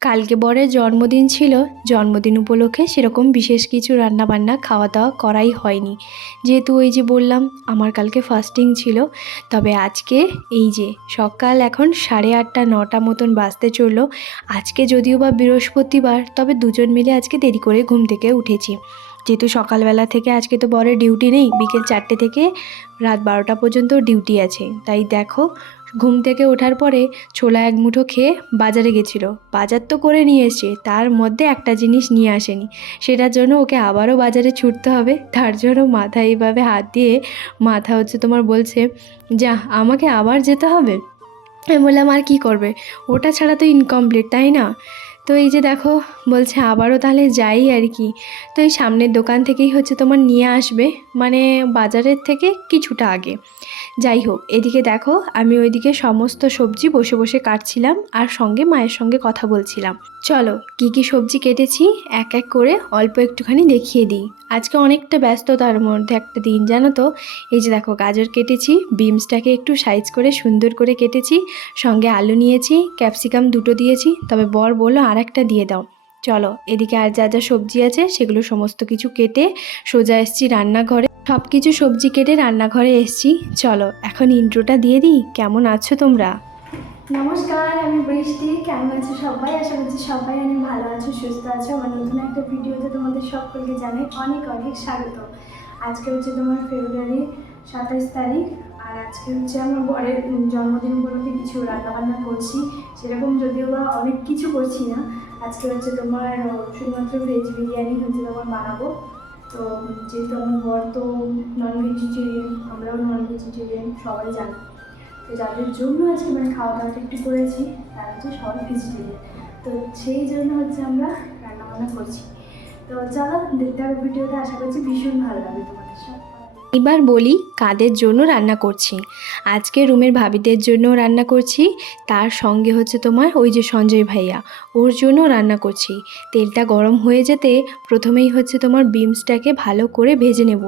কালকে বরের জন্মদিন ছিল। জন্মদিন উপলক্ষে সেরকম বিশেষ কিছু রান্নাবান্না খাওয়া দাওয়া করাই হয়নি। যেহেতু ওই যে বললাম, আমার কালকে ফাস্টিং ছিল। তবে আজকে এই যে, সকাল এখন সাড়ে আটটা, নটা মতন বাজতে চলল। আজকে যদিও বা বৃহস্পতিবার, তবে দুজন মিলে আজকে দেরি করে ঘুম থেকে উঠেছি। যেহেতু সকালবেলা থেকে আজকে তো বরের ডিউটি নেই, বিকেল চারটে থেকে রাত বারোটা পর্যন্ত ডিউটি আছে। তাই দেখো, ঘুম থেকে ওঠার পরে ছোলা এক মুঠো খেয়ে বাজারে গেছিল। বাজার তো করে নিয়ে এসছে, তার মধ্যে একটা জিনিস নিয়ে আসেনি। সেটার জন্য ওকে আবারও বাজারে ছুটতে হবে। তার জন্য মাথা এইভাবে হাত দিয়ে, মাথা হচ্ছে তোমার বলছে, যা, আমাকে আবার যেতে হবে? আমি বললাম, আর কী করবে? ওটা ছাড়া তো ইনকমপ্লিট তাই না? তো এই যে দেখো, বলছে আবারও তাহলে যাই আর কি। তো এই সামনের দোকান থেকেই হচ্ছে তোমার নিয়ে আসবে মানে বাজারের থেকে কিছুটা আগে। যাই হোক, এদিকে দেখো, আমি ওইদিকে সমস্ত সবজি বসে বসে কাটছিলাম আর সঙ্গে মায়ের সঙ্গে কথা বলছিলাম। চলো, কি কি সবজি কেটেছি, এক এক করে অল্প একটুখানি দেখিয়ে দিই। আজকে অনেকটা ব্যস্ততার মধ্যে একটা দিন, জানো তো? এই যে দেখো, গাজর কেটেছি বিমসটাকে একটু সাইজ করে সুন্দর করে কেটেছি, সঙ্গে আলু নিয়েছি ক্যাপসিকাম দুটো দিয়েছি, তবে বর বলল আর একটা দিয়ে দাও। চলো, এদিকে আর যা যা সবজি আছে, সেগুলো সমস্ত কিছু কেটে সোজা এসছি রান্নাঘরে। সব কিছু সবজি কেটে রান্নাঘরে এসছি। চলো, এখন ইন্ট্রোটা দিয়ে দিই। কেমন আছো তোমরা? নমস্কার, আমি বৃষ্টি। কেমন আছো সবাই? আশা করছি সবাই অনেক ভালো আছো, সুস্থ আছো। আমার নতুন একটা ভিডিওতে তোমাদের সকলকে জানাই অনেক অনেক স্বাগত। আজকে হচ্ছে তোমার ফেব্রুয়ারি সাতাশ তারিখ, আর আজকে হচ্ছে আমার বরের জন্মদিন উপলক্ষে কিছু রান্নাবান্না করছি। সেরকম যদিও বা অনেক কিছু করছি না। আজকে হচ্ছে তোমার শুধুমাত্র ভেজ বিরিয়ানি হচ্ছে তোমার বানাবো। তো যেহেতু আমার বর তো নন ভেজিটেরিয়ান আমরাও নন ভেজিটেরিয়ান সবাই জানি। তো যাদের জন্য আজকে মানে খাওয়া দাওয়াটা একটু করেছি, তারা হচ্ছে সবাই ভেজিটেরিয়ান তো সেই জন্য হচ্ছে আমরা রান্নাবান্না করছি। তো চলো, দেখতে হবে ভিডিওটা, আশা করছি ভীষণ ভালো লাগবে তোমাদের সব। এবার বলি, কাদের জন্য রান্না করছি? আজকে রুমের ভাবিদের জন্য রান্না করছি, তার সঙ্গে হচ্ছে তোমার ওই যে সঞ্জয় ভাইয়া, ওর জন্য রান্না করছি। তেলটা গরম হয়ে যেতে প্রথমেই হচ্ছে তোমার বিমসটাকে ভালো করে ভেজে নেব।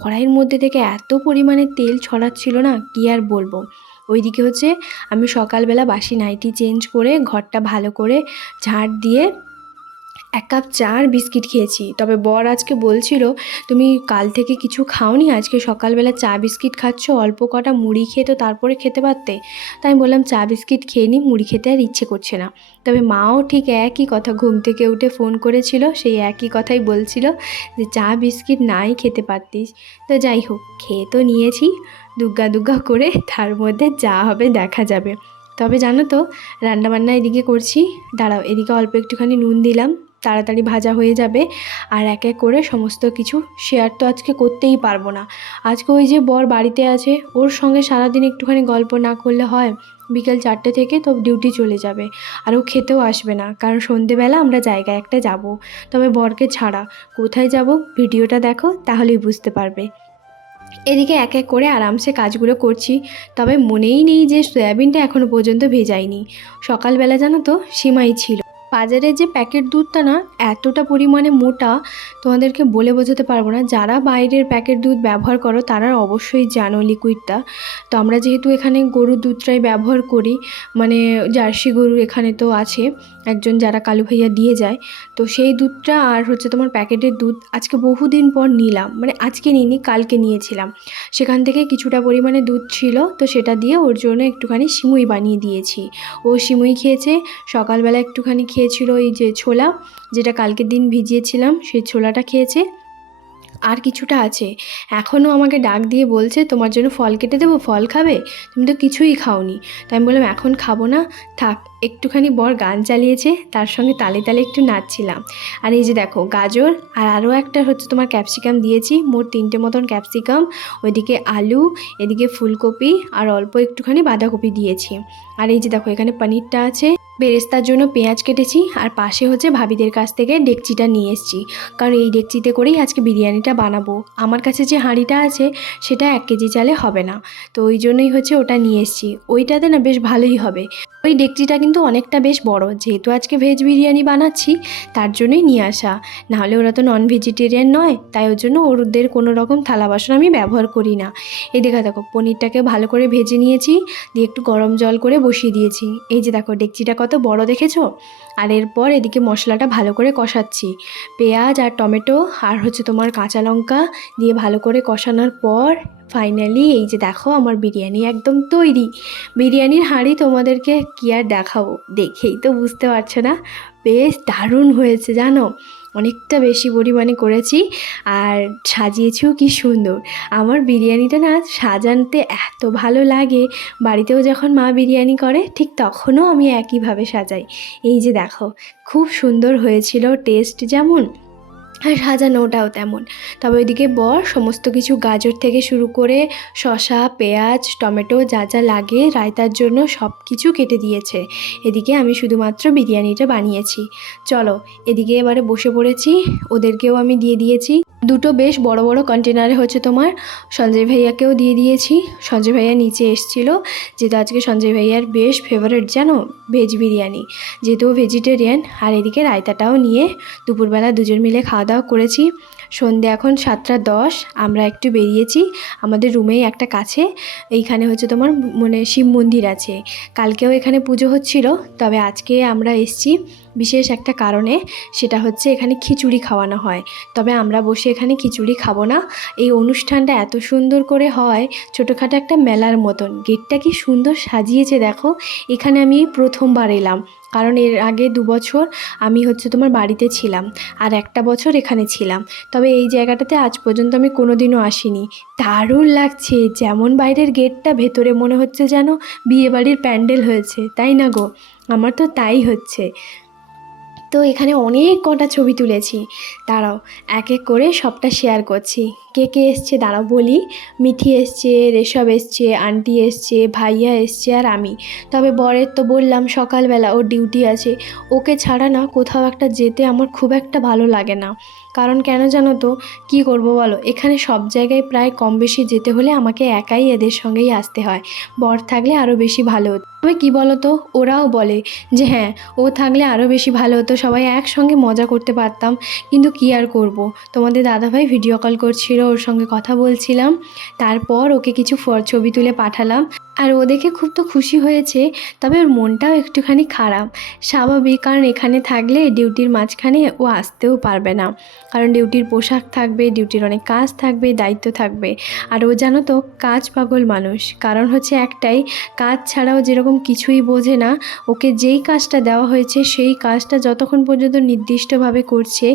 কড়াইয়ের মধ্যে থেকে এত পরিমাণে তেল ছড়াচ্ছিল না, কি আর বলব? ওইদিকে হচ্ছে আমি সকালবেলা বাসি নাইটি চেঞ্জ করে ঘরটা ভালো করে ঝাড় দিয়ে এক কাপ চা আর বিস্কিট খেয়েছি। তবে বর আজকে বলছিল, তুমি কাল থেকে কিছু খাওনি? আজকে সকালবেলা চা বিস্কিট খাচ্ছ, অল্প কটা মুড়ি খেয়ে তো তারপরে খেতে পারতে? তাই আমি বললাম, চা বিস্কিট খেয়ে নিই মুড়ি খেতে আর ইচ্ছে করছে না। তবে মাও ঠিক একই কথা ঘুম থেকে উঠে ফোন করেছিল, সেই একই কথাই বলছিল যে, চা বিস্কিট নাই, খেতে পারতিস। তো যাই হোক, খেয়ে তো নিয়েছি, দুগ্গা দুগ্গা করে তার মধ্যে যা হবে দেখা যাবে। তবে জানো তো, রান্নাবান্না এদিকে করছি। দাঁড়াও, এদিকে অল্প একটুখানি নুন দিলাম। তাড়াতাড়ি ভাজা হয়ে যাবে আর এক এক করে সমস্ত কিছু শেয়ার তো আজকে করতেই পারব না। আজকে ওই যে বর বাড়িতে আছে, ওর সঙ্গে সারাদিন একটুখানি গল্প না করলে হয়, বিকেল চারটে থেকে তো ডিউটি চলে যাবে আর ও খেতেও আসবে না, কারণ সন্ধেবেলা আমরা জায়গায় একটা যাব। তবে বরকে ছাড়া, কোথায় যাব ভিডিওটা দেখো, তাহলেই বুঝতে পারবে। এদিকে এক এক করে আরামসে কাজগুলো করছি, তবে মনেই নেই যে সয়াবিনটা এখনও পর্যন্ত ভেজাইনি। সকালবেলা জানো তো, সীমাই ছিল। বাজারে যে প্যাকেট দুধটা না এতটা পরিমাণে মোটা, তোমাদেরকে বলে বোঝাতে পারব না। যারা বাইরের প্যাকেট দুধ ব্যবহার করো, তারা অবশ্যই জানো লিকুইডটা তো আমরা যেহেতু এখানে গরুর দুধটাই ব্যবহার করি মানে জার্সি গরু এখানে তো আছে, একজন যারা কালু ভাইয়া দিয়ে যায়, তো সেই দুধটা আর হচ্ছে তোমার প্যাকেটের দুধ আজকে বহুদিন পর নিলাম মানে আজকে নিইনি, কালকে নিয়েছিলাম। সেখান থেকে কিছুটা পরিমাণে দুধ ছিল, তো সেটা দিয়ে ওর জন্য একটুখানি সিমুই বানিয়ে দিয়েছি। ও সিমুই খেয়েছে, সকালবেলা একটুখানি খেয়েছিল এই যে ছোলা, যেটা কালকের দিন ভিজিয়েছিলাম, সেই ছোলাটা খেয়েছে। আর কিছুটা আছে। এখনও আমাকে ডাক দিয়ে বলছে, তোমার জন্য ফল কেটে দেবো, ফল খাবে? তুমি তো কিছুই খাওনি। তাই আমি বললাম, এখন খাব না। থাক, একটুখানি বর গান চালিয়েছে, তার সঙ্গে তালে তালে একটু নাচছিলাম। আর এই যে দেখো, গাজর আর আরও একটা হচ্ছে তোমার ক্যাপসিকাম দিয়েছি, মোট তিনটে মতন ক্যাপসিকাম। ওইদিকে আলু, এদিকে ফুলকপি, আর অল্প একটুখানি বাঁধাকপি দিয়েছি। আর এই যে দেখো, এখানে পনিরটা আছে। বেরেস্তার জন্য পেঁয়াজ কেটেছি আর পাশে হচ্ছে ভাবিদের কাছ থেকে ডেকচিটা নিয়ে এসেছি। কারণ এই ডেকচিতে করেই আজকে বিরিয়ানিটা বানাবো। আমার কাছে যে হাঁড়িটা আছে, সেটা এক কেজি চালে হবে না। তো ওই জন্যই হচ্ছে ওটা নিয়ে এসেছি। ওইটাতে না বেশ ভালোই হবে। ওই ডেকচিটা কিন্তু অনেকটা বেশ বড়। যেহেতু আজকে ভেজ বিরিয়ানি বানাচ্ছি, তার জন্যই নিয়ে আসা। নাহলে ওরা তো নন ভেজিটেরিয়ান নয়, তাই ওর জন্য ওদের কোনো রকম থালা বাসন আমি ব্যবহার করি না। এই দেখা, দেখো, পনিরটাকে ভালো করে ভেজে নিয়েছি, দিয়ে একটু গরম জল করে বসিয়ে দিয়েছি। এই যে দেখো, ডেকচিটা বড় দেখেছ? আর এরপর এদিকে মশলাটা ভালো করে কষাচ্ছি। পেঁয়াজ আর টমেটো আর হচ্ছে তোমার কাঁচা লঙ্কা দিয়ে ভালো করে কষানোর পর ফাইনালি এই যে দেখো আমার বিরিয়ানি একদম তৈরি। বিরিয়ানির হাঁড়ি তোমাদেরকে কি আর দেখাবো? দেখেই তো বুঝতে পারছ না? বেশ দারুণ হয়েছে, জানো? অনেকটা বেশি পরিমাণে করেছি আর সাজিয়েছিও কি সুন্দর। আমার বিরিয়ানিটা না সাজানতে এত ভালো লাগে। বাড়িতেও যখন মা বিরিয়ানি করে, ঠিক তখনও আমি একইভাবে সাজাই। এই যে দেখো, খুব সুন্দর হয়েছিল টেস্ট যেমন আর সাজানোটাও তেমন। তবে ওইদিকে বর সমস্ত কিছু গাজর থেকে শুরু করে শশা পেঁয়াজ, টমেটো যা যা লাগে রায়তার জন্য সব কিছু কেটে দিয়েছে। এদিকে আমি শুধুমাত্র বিরিয়ানিটা বানিয়েছি। চলো, এদিকে এবারে বসে পড়েছি। ওদেরকেও আমি দিয়ে দিয়েছি। দুটো বেশ বড় বড় কন্টেনারে হচ্ছে তোমার সঞ্জয় ভাইয়াকেও দিয়ে দিয়েছি। সঞ্জয় ভাইয়া নিচে এসেছিল। যেহেতু আজকে সঞ্জয় ভাইয়ার বেশ ফেভারিট জানো ভেজ বিরিয়ানি। যেহেতু ভেজিটেরিয়ান আর এদিকে রায়তাটাও নিয়ে দুপুরবেলা দুজন মিলে খাওয়া দাওয়া করেছি। সন্ধে এখন সাতটা দশ, আমরা একটু বেরিয়েছি। আমাদের রুমেই একটা কাছে, এইখানে হচ্ছে তোমার মানে শিব মন্দির আছে। কালকেও এখানে পুজো হচ্ছিল, তবে আজকে আমরা এসছি বিশেষ একটা কারণে সেটা হচ্ছে এখানে খিচুড়ি খাওয়ানো হয়। তবে আমরা বসে এখানে খিচুড়ি খাব না। এই অনুষ্ঠানটা এত সুন্দর করে হয়, ছোটোখাটো একটা মেলার মতন। গেটটা কি সুন্দর সাজিয়েছে দেখো। এখানে আমি প্রথমবার এলাম। কারণ এর আগে দু বছর আমি হচ্ছে তোমার বাড়িতে ছিলাম আর একটা বছর এখানে ছিলাম। তবে এই জায়গাটাতে আজ পর্যন্ত আমি কোনোদিনও আসিনি। দারুণ লাগছে! যেমন বাইরের গেটটা, ভেতরে মনে হচ্ছে যেন বিয়েবাড়ির প্যান্ডেল হয়েছে। তাই না গো? আমার তো তাই হচ্ছে। তো এখানে অনেক কটা ছবি তুলেছি। দাঁড়াও, এক এক করে সবটা শেয়ার করছি। কে কে এসছে দাঁড়াও বলি। মিঠি এসছে, রেশব এসছে আন্টি এসছে, ভাইয়া এসছে আর আমি। তবে বরের তো বললাম সকালবেলা ওর ডিউটি আছে। ওকে ছাড়া না কোথাও একটা যেতে আমার খুব একটা ভালো লাগে না। কারণ কেন জানো তো? কী করব বলো? এখানে সব জায়গায় প্রায় কম বেশি যেতে হলে আমাকে একাই এদের সঙ্গেই আসতে হয়। বর থাকলে আরও বেশি ভালো হতো। তবে কী বলো তো? ওরাও বলে যে হ্যাঁ ও থাকলে আরও বেশি ভালো হতো, সবাই একসঙ্গে মজা করতে পারতাম। কিন্তু কী আর করব। তোমাদের দাদাভাই ভিডিও কল করছিল, ওর সঙ্গে কথা বলছিলাম। তারপর ওকে কিছু ছবি তুলে পাঠালাম। আর ও দেখে খুব তো খুশি হয়েছে, তবে ওর মনটাও একটুখানি খারাপ। স্বাভাবিক, কারণ এখানে থাকলে ডিউটির মাঝখানে ও আসতেও পারবে না। কারণ ডিউটির পোশাক থাকবে, ডিউটির অনেক কাজ থাকবে, দায়িত্ব থাকবে। আর ও জানো তো, কাজ পাগল মানুষ। কারণ হচ্ছে একটাই, কাজ ছাড়াও যেরকম কিছুই বোঝে না, ওকে যেই কাজটা দেওয়া হয়েছে সেই কাজটা যতক্ষণ পর্যন্ত নির্দিষ্টভাবে করছে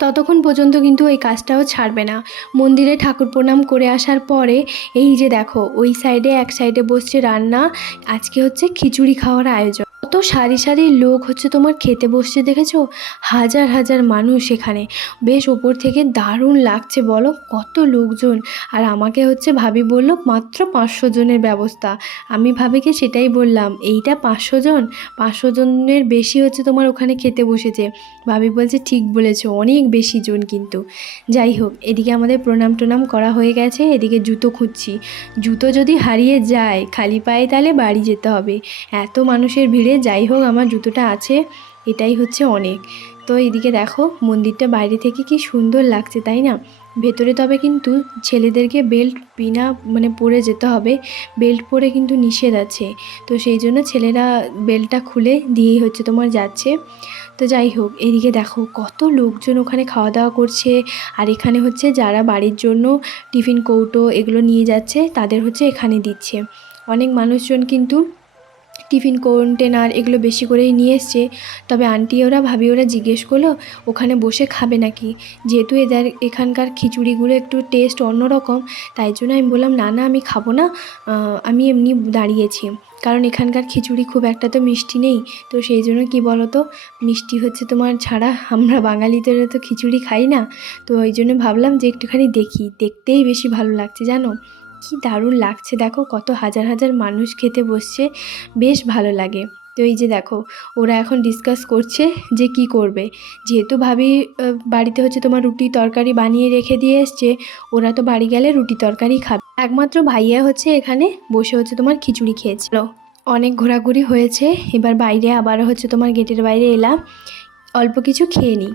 ততক্ষণ পর্যন্ত কিন্তু ওই কাজটাও ছাড়বে না। মন্দিরে ঠাকুর প্রণাম করে আসার পরে এই যে দেখো, ওই সাইডে এক সাইডে বসছে রান্না, আজকে হচ্ছে খিচুড়ি খাওয়ার আয়োজন। কত সারি সারি লোক হচ্ছে তোমার খেতে বসছে, দেখেছ? হাজার হাজার মানুষ এখানে। বেশ ওপর থেকে দারুণ লাগছে, বলো? কত লোকজন। আর আমাকে হচ্ছে ভাবি বলল, মাত্র পাঁচশো জনের ব্যবস্থা। আমি ভাবিকে সেটাই বললাম, এইটা পাঁচশো জন? পাঁচশো জনের বেশি হচ্ছে তোমার ওখানে খেতে বসেছে। ভাবি বলছে, ঠিক বলেছ, অনেক বেশি জন কিন্তু। যাই হোক, এদিকে আমাদের প্রণাম টনাম করা হয়ে গেছে, এদিকে জুতো খুঁজছি। জুতো যদি হারিয়ে যায়, খালি পায়ে তাহলে বাড়ি যেতে হবে। এত মানুষের ভিড়ে, যাই হোক, আমার জুতোটা আছে, এটাই হচ্ছে অনেক। তো এদিকে দেখো, মন্দিরটা বাইরে থেকে কি সুন্দর লাগছে, তাই না? ভেতরে তবে কিন্তু ছেলেদেরকে বেল্ট বিনা মানে পরে যেতে হবে। বেল্ট পরে কিন্তু নিষেধ আছে। তো সেই জন্য ছেলেরা বেল্টটা খুলে দিয়েই হচ্ছে তোমার যাচ্ছে। তো যাই হোক, এদিকে দেখো কত লোকজন ওখানে খাওয়া দাওয়া করছে। আর এখানে হচ্ছে যারা বাড়ির জন্য টিফিন, কৌটো এগুলো নিয়ে যাচ্ছে, তাদের হচ্ছে এখানে দিচ্ছে। অনেক মানুষজন কিন্তু টিফিন কন্টেনার এগুলো বেশি করেই নিয়ে এসছে। তবে আন্টি ওরা, ভাবি ওরা জিজ্ঞেস করল, ওখানে বসে খাবে নাকি? যেহেতু এদের এখানকার খিচুড়িগুলো একটু টেস্ট অন্যরকম, তাই জন্য আমি বললাম, না না, আমি খাব না। আমি এমনি দাঁড়িয়েছি। কারণ এখানকার খিচুড়ি খুব একটা তো মিষ্টি নেই। তো সেই জন্য কী বলো তো মিষ্টি হচ্ছে তোমার ছাড়া আমরা বাঙালিদের তো খিচুড়ি খাই না। তো ওই জন্য ভাবলাম যে একটুখানি দেখি, দেখতেই বেশি ভালো লাগছে জানো? কি দারুণ লাগছে দেখো, কত হাজার হাজার মানুষ খেতে বসছে, বেশ ভালো লাগে। তো এই যে দেখো, ওরা এখন ডিসকাস করছে যে কি করবে। যেহেতু ভাবি বাড়িতে হচ্ছে তোমার রুটি তরকারি বানিয়ে রেখে দিয়ে এসছে, ওরা তো বাড়ি গেলে রুটি তরকারি খাবে। একমাত্র ভাইয়া হচ্ছে এখানে বসে হচ্ছে তোমার খিচুড়ি খেয়েছিল অনেক ঘোরাঘুরি হয়েছে, এবার বাইরে আবার হচ্ছে তোমার গেটের বাইরে এলাম। অল্প কিছু খেয়ে নিই।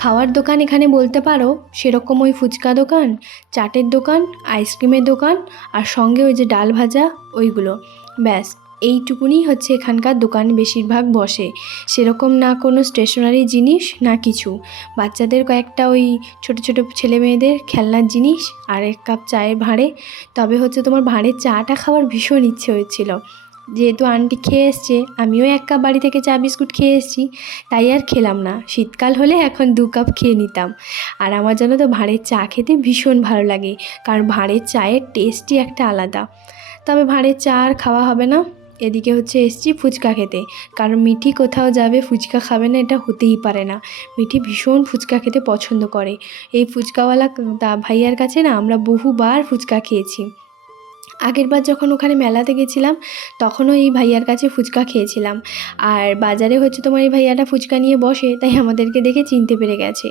খাওয়ার দোকান এখানে বলতে পারো, সেরকম ওই ফুচকা দোকান, চাটের দোকান আইসক্রিমের দোকান, আর সঙ্গে ওই যে ডাল ভাজা, ওইগুলো। ব্যাস। এইটুকুনি হচ্ছে এখানকার দোকান বেশিরভাগ বসে। সেরকম না কোনো স্টেশনারি জিনিস, না কিছু। বাচ্চাদের কয়েকটা ওই ছোট ছোট ছেলে মেয়েদের খেলনার জিনিস আর এক কাপ চায়ের ভাঁড়ে। তবে হচ্ছে তোমার ভাঁড়ের চাটা খাওয়ার ভীষণ ইচ্ছে হয়েছিল। যেহেতু আন্টি খেয়ে এসছে, আমিও এক কাপ বাড়ি থেকে চা বিস্কুট খেয়ে এসেছি। তাই আর খেলাম না। শীতকাল হলে এখন দু কাপ খেয়ে নিতাম। আর আমার জন্য তো, ভাঁড়ের চা খেতে ভীষণ ভালো লাগে। কারণ ভাঁড়ের চায়ের টেস্টই একটা আলাদা। তবে ভাঁড়ের চা আর খাওয়া হবে না। এদিকে হচ্ছে এসছি ফুচকা খেতে। কারণ মিঠি কোথাও যাবে, ফুচকা খাবে না, এটা হতেই পারে না। মিঠি ভীষণ ফুচকা খেতে পছন্দ করে। এই ফুচকাওয়ালা ভাইয়ার কাছে না আমরা বহুবার ফুচকা খেয়েছি। আগেরবার যখন ওখানে মেলাতে গেছিলাম, তখনও এই ভাইয়ার কাছে ফুচকা খেয়েছিলাম। আর বাজারে হচ্ছে তোমার এই ভাইয়াটা ফুচকা নিয়ে বসে, তাই আমাদেরকে দেখে চিনতে পেরে গেছে।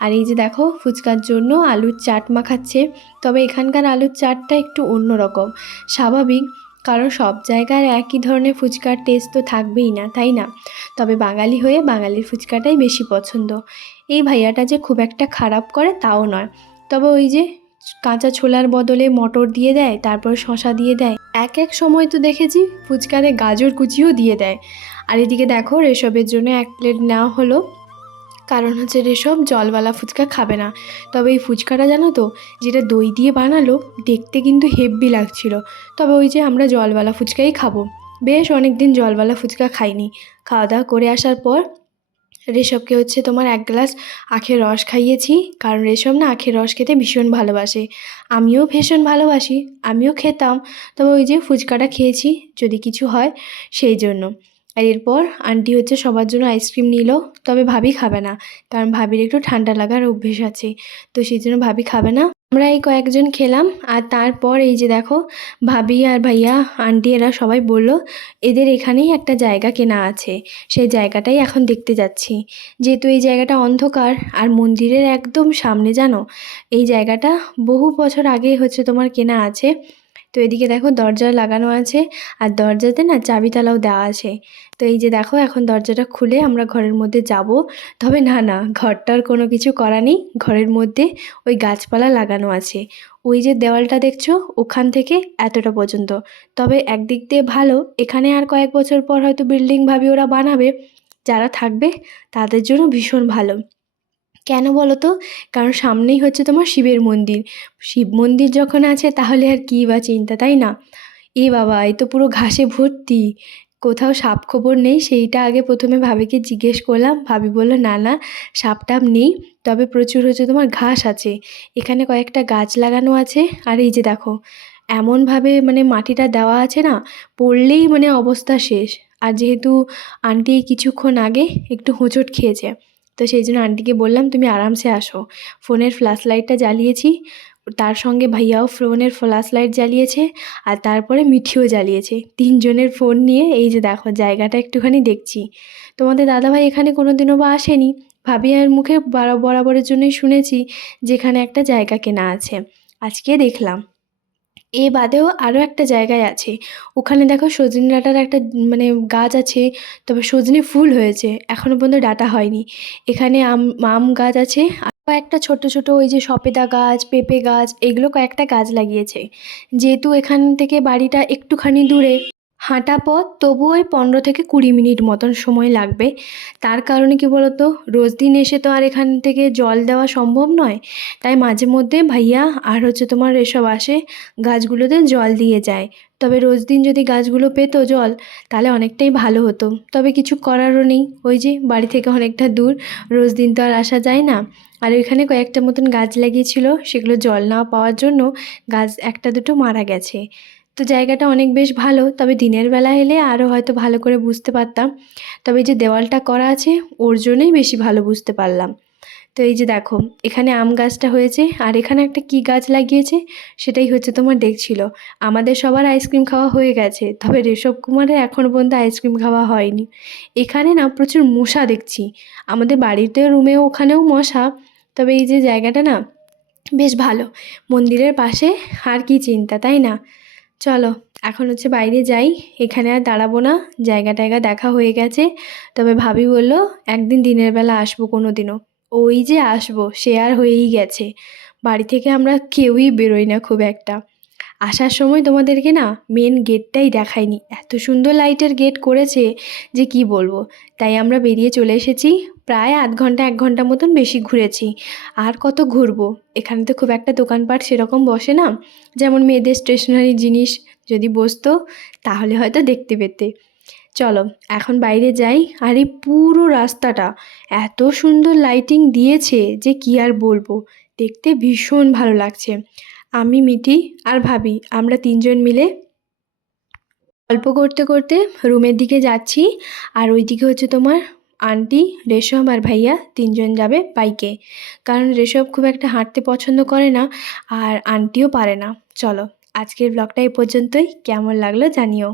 আর এই যে দেখো, ফুচকার জন্য আলুর চাট মাখাচ্ছে। তবে এখানকার আলুর চাটটা একটু অন্যরকম। স্বাভাবিক কারণ সব জায়গার একই ধরনের ফুচকার টেস্ট তো থাকবেই না, তাই না? তবে বাঙালি হয়ে বাঙালির ফুচকাটাই বেশি পছন্দ। এই ভাইয়াটা যে খুব একটা খারাপ করে তাও নয়। তবে ওই যে কাঁচা ছোলার বদলে মটর দিয়ে দেয়, তারপর শশা দিয়ে দেয়, এক এক সময় তো দেখেছি ফুচকারে গাজর কুচিও দিয়ে দেয়। আর এদিকে দেখো রেশবের জন্য এক প্লেট নেওয়া হলো কারণ হচ্ছে রেশব জলওয়ালা ফুচকা খাবে না। তবে এই ফুচকাটা জানো তো, যেটা দই দিয়ে বানালো, দেখতে কিন্তু হেব্বি লাগছিল। তবে ওই যে আমরা জলওয়ালা ফুচকাই খাব। বেশ অনেক দিন জলওয়ালা ফুচকা খাইনি। খাওয়া দাওয়া করে আসার পর রেশবকে হচ্ছে তোমার এক গ্লাস আখের রস খাইয়েছি, কারণ রেশব না আখের রস খেতে ভীষণ ভালোবাসে। আমিও ভীষণ ভালোবাসি, আমিও খেতাম। তবে ওই যে ফুচকাটা খেয়েছি, যদি কিছু হয়, সেই জন্য। আর এরপর আন্টি হচ্ছে সবার জন্য আইসক্রিম নিল, তবে ভাবি খাবে না, কারণ ভাবির একটু ঠান্ডা লাগার অভ্যেস আছে, তো সেই জন্য ভাবি খাবে না। আমরা এই কয়েকজন খেলাম, আর তারপর এই যে দেখো, ভাবি আর ভাইয়া, আন্টি এরা সবাই বলল, এদের এখানেই একটা জায়গা কেনা আছে, সেই জায়গাটাই এখন দেখতে যাচ্ছি। যেহেতু এই জায়গাটা অন্ধকার, আর মন্দিরের একদম সামনে জানো, এই জায়গাটা বহু বছর আগে হচ্ছে তোমার কেনা আছে তো এদিকে দেখো দরজা লাগানো আছে আর দরজাতে না চাবি তালাও দেওয়া আছে। তো এই যে দেখো এখন দরজাটা খুলে আমরা ঘরের মধ্যে যাব। তবে না না, ঘরটার কোনো কিছু করা নেই। ঘরের মধ্যে ওই গাছপালা লাগানো আছে। ওই যে দেওয়ালটা দেখছ, ওখান থেকে এতটা পর্যন্ত। তবে একদিক দিয়ে ভালো, এখানে আর কয়েক বছর পর হয়তো বিল্ডিং ভাবি ওরা বানাবে। যারা থাকবে তাদের জন্য ভীষণ ভালো। কেন বলো তো কারণ সামনেই হচ্ছে তোমার শিবের মন্দির। শিব মন্দির যখন আছে তাহলে আর কী বা চিন্তা, তাই না? এ বাবা, এই তো পুরো ঘাসে ভর্তি। কোথাও সাপ খবর নেই, সেইটা আগে প্রথমে ভাবিকে জিজ্ঞেস করলাম। ভাবি বলল, না না, সাপ টাপ নেই, তবে প্রচুর হচ্ছে তোমার ঘাস আছে। এখানে কয়েকটা গাছ লাগানো আছে। আর এই যে দেখো, এমনভাবে মানে মাটিটা দেওয়া আছে না, পড়লেই মানে অবস্থা শেষ। আর যেহেতু আন্টি কিছুক্ষণ আগে একটু হোঁচট খেয়েছে। তো সেই জন্য আন্টিকে বললাম, তুমি আরামসে আসো। ফোনের ফ্ল্যাশ লাইটটা জ্বালিয়েছি, তার সঙ্গে ভাইয়াও ফোনের ফ্ল্যাশ লাইট জ্বালিয়েছে আর তারপরে মিঠিও জ্বালিয়েছে। তিনজনের ফোন নিয়ে, এই যে দেখো জায়গাটা একটুখানি দেখছি। তোমাদের দাদাভাই এখানে কোনো দিনও বা আসেনি। ভাবি আর মুখে বরা- বরাবরের জন্যই শুনেছি যেখানে একটা জায়গা কেনা আছে। আজকে দেখলাম। এ বাদেও আরও একটা জায়গায় আছে। ওখানে দেখো সজনে ডাঁটার একটা মানে গাছ আছে, তবে সজনে ফুল হয়েছে এখনও পর্যন্ত ডাটা হয়নি। এখানে আম আম গাছ আছে কয়েকটা ছোট ছোট ওই যে সপেদা গাছ, পেঁপে গাছ, এগুলো কয়েকটা গাছ লাগিয়েছে। যেহেতু এখান থেকে বাড়িটা একটুখানি দূরে। হাঁটা পথ তবু ওই পনেরো থেকে কুড়ি মিনিট মতন সময় লাগবে। তার কারণে কি বলতো? রোজ দিন এসে তো আর এখান থেকে জল দেওয়া সম্ভব নয়। তাই মাঝে মধ্যে ভাইয়া আর হচ্ছে তোমার এসব আসে, গাছগুলোতে জল দিয়ে যায়। তবে রোজ দিন যদি গাছগুলো পেতো জল, তাহলে অনেকটাই ভালো হতো। তবে কিছু করারও নেই। ওই যে বাড়ি থেকে অনেকটা দূর, রোজ দিন তো আর আসা যায় না। আর ওইখানে কয়েকটা মতন গাছ লাগিয়েছিল, সেগুলো জল না পাওয়ার জন্য গাছ একটা দুটো মারা গেছে। তো জায়গাটা অনেক বেশ ভালো। তবে দিনের বেলা এলে আরও হয়তো ভালো করে বুঝতে পারতাম। তবে যে দেওয়ালটা করা আছে, ওর জন্যই বেশি ভালো বুঝতে পারলাম। তো এই যে দেখো, এখানে আম গাছটা হয়েছে। আর এখানে একটা কি গাছ লাগিয়েছে, সেটাই হচ্ছে তোমার দেখছিল। আমাদের সবার আইসক্রিম খাওয়া হয়ে গেছে, তবে ঋষভ কুমারের এখনও পর্যন্ত আইসক্রিম খাওয়া হয়নি। এখানে না প্রচুর মশা দেখছি। আমাদের বাড়িতে রুমেও ওখানেও মশা, তবে এই যে জায়গাটা না বেশ ভালো। মন্দিরের পাশে আর কি চিন্তা, তাই না? চলো, এখন হচ্ছে বাইরে যাই। এখানে আর দাঁড়াবো না, জায়গা টায়গা দেখা হয়ে গেছে। তবে ভাবি বলল, একদিন দিনের বেলা আসব কোনো দিনও ওই যে আসব, সে আর হয়েই গেছে। বাড়ি থেকে আমরা কেউই বেরোই না খুব একটা। আসার সময় তোমাদেরকে না মেন গেটটাই দেখায়নি এত সুন্দর লাইটের গেট করেছে যে কি বলব? তাই আমরা বেরিয়ে চলে এসেছি। প্রায় আধ ঘণ্টা, এক ঘণ্টা মতন বেশি ঘুরেছি। আর কত ঘুরবো? এখানে তো খুব একটা দোকানপাট সেরকম বসে না। যেমন মেয়েদের স্টেশনারি জিনিস যদি বসতো, তাহলে হয়তো দেখতে পেতে। চলো, এখন বাইরে যাই। আর এই পুরো রাস্তাটা এত সুন্দর লাইটিং দিয়েছে যে কি আর বলব? দেখতে ভীষণ ভালো লাগছে। আমি মিটি আর ভাবি, আমরা তিনজন মিলে গল্প করতে করতে রুমের দিকে যাচ্ছি। আর ওইদিকে হচ্ছে তোমার আন্টি রেশম আর ভাইয়া তিনজন যাবে বাইকে। কারণ রেশব খুব একটা হাঁটতে পছন্দ করে না আর আন্টিও পারে না। চলো, আজকের ব্লগটা এই পর্যন্তই। কেমন লাগল জানিও।